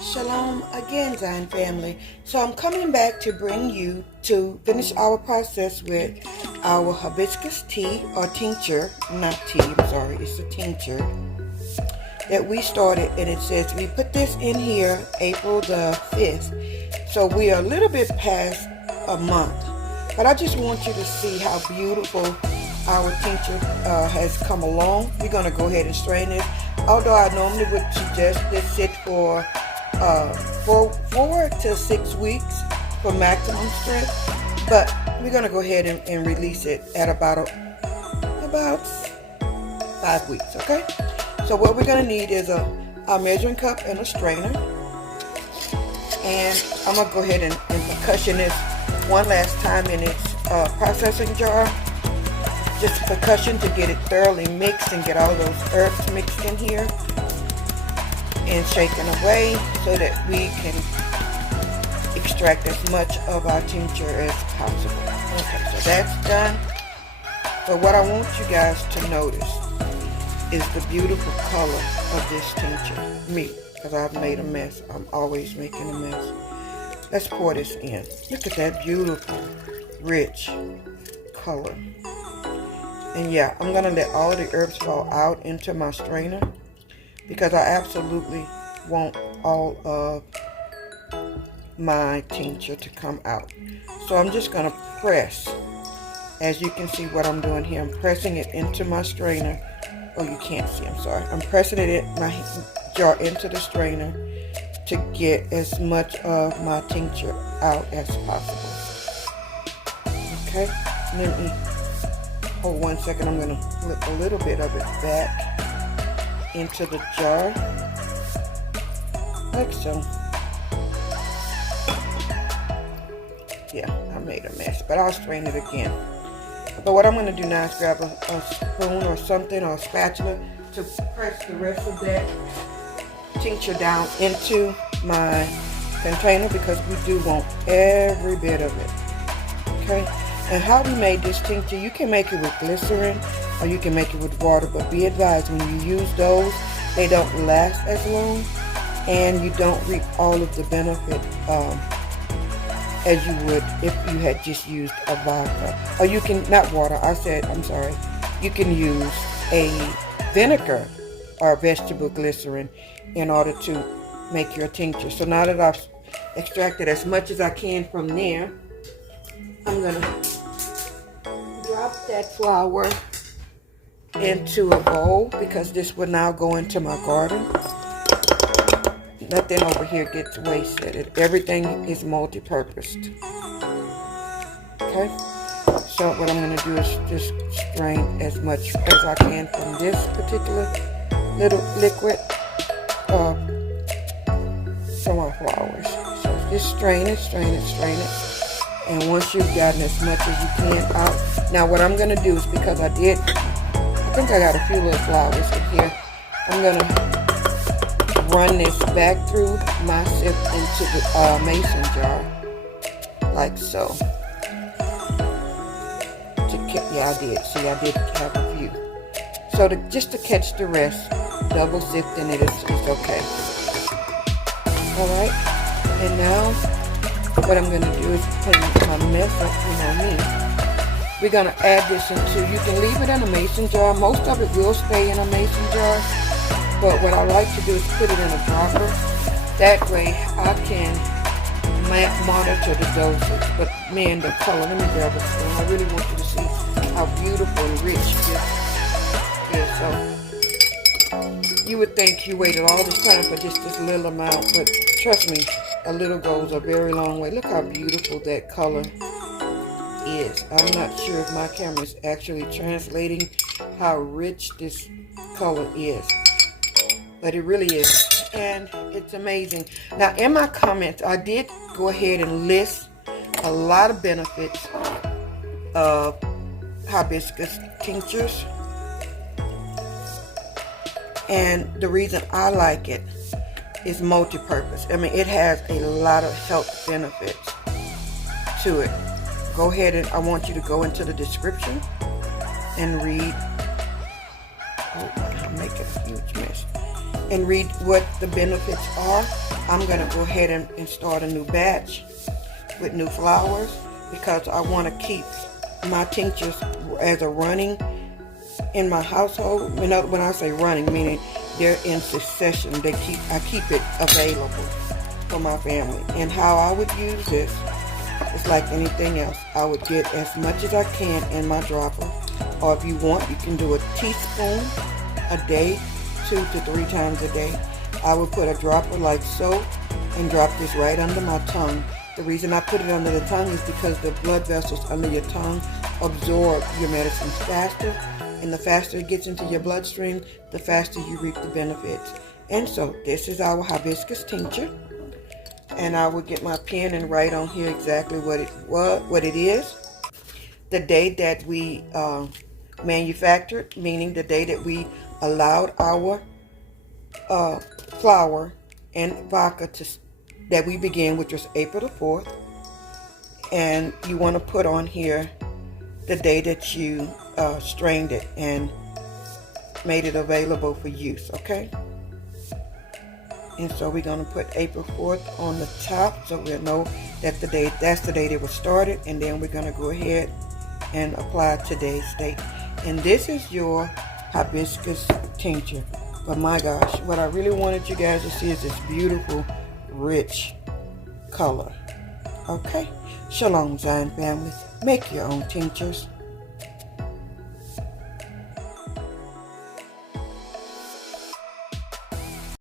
Shalom again, Zion family. So I'm coming back to bring you to finish our process with our hibiscus tea or tincture, not tea, I'm sorry, it's a tincture that we started, and it says we put this in here April the 5th. So we are a little bit past a month, but I just want you to see how beautiful our tincture has come along. We're going to go ahead and strain this. Although I normally would suggest this sit for 4 to 6 weeks for maximum strength, but we're going to go ahead and release it at about 5 weeks, okay? So what we're going to need is a measuring cup and a strainer, and I'm going to go ahead and percussion this one last time in its processing jar. Just percussion to get it thoroughly mixed and get all those herbs mixed in here and shaken away so that we can extract as much of our tincture as possible. Okay, so that's done. But what I want you guys to notice is the beautiful color of this tincture. Me, because I've made a mess. I'm always making a mess. Let's pour this in. Look at that beautiful, rich color. And yeah, I'm going to let all the herbs fall out into my strainer because I absolutely want all of my tincture to come out. So I'm just going to press. As you can see what I'm doing here, I'm pressing it into my strainer. Oh, you can't see, I'm sorry. I'm pressing it in my jar into the strainer to get as much of my tincture out as possible. Okay, let me hold 1 second. I'm going to flip a little bit of it back into the jar, like so. Yeah, I made a mess, but I'll strain it again. But what I'm going to do now is grab a spoon or something, or a spatula, to press the rest of that tincture down into my container, because we do want every bit of it. Okay? And how we made this tincture, you can make it with glycerin or you can make it with water, but be advised, when you use those, they don't last as long and you don't reap all of the benefit as you would if you had just used a vodka. Or you can, not water, I'm sorry, you can use a vinegar or vegetable glycerin in order to make your tincture. So now that I've extracted as much as I can from there, I'm going to drop that flour into a bowl, because this will now go into my garden. Nothing over here gets wasted. Everything is multi-purposed. Okay? So what I'm going to do is just strain as much as I can from this particular little liquid from our flowers. So just strain it. And once you've gotten as much as you can out. Now what I'm going to do is, because I think I got a few little flowers in here, I'm going to run this back through my sieve into the mason jar, like so. Yeah, I did. See, I did have a few. So just to catch the rest, double sifting it is okay. Alright, and now what I'm going to do is clean my mess up, We're going to add this into, you can leave it in a mason jar. Most of it will stay in a mason jar. But what I like to do is put it in a dropper. That way I can monitor the dosage. But man, the color, let me grab a spoon. I really want you to see how beautiful and rich this is. So you would think you waited all this time for just this little amount, but trust me, a little goes a very long way. Look how beautiful that color is. I'm not sure if my camera is actually translating how rich this color is, but it really is, and it's amazing. Now in my comments, I did go ahead and list a lot of benefits of hibiscus tinctures, and the reason I like it is multi-purpose. I mean, it has a lot of health benefits to it. Go ahead, and I want you to go into the description and read. Oh, I'm making a huge mess. and read what the benefits are, I'm going to go ahead and start a new batch with new flowers, because I want to keep my tinctures as a running in my household. When I say running, meaning they're in succession. I keep it available for my family. And how I would use this is like anything else. I would get as much as I can in my dropper, or if you want, you can do a teaspoon a day, 2 to 3 times a day. I would put a dropper like so and drop this right under my tongue. The reason I put it under the tongue is because the blood vessels under your tongue absorb your medicines faster, and the faster it gets into your bloodstream, the faster you reap the benefits. And so this is our hibiscus tincture, and I will get my pen and write on here exactly what it is, the day that we manufactured, meaning the day that we allowed our flour and vodka that we began, which was April the 4th. And you want to put on here the day that you strained it and made it available for use, okay? And so we're going to put April 4th on the top, so we'll know that that's the day that was started. And then we're going to go ahead and apply today's date. And this is your hibiscus tincture. But my gosh, what I really wanted you guys to see is this beautiful, rich color. Okay? Shalom, Zion family. Make your own tinctures.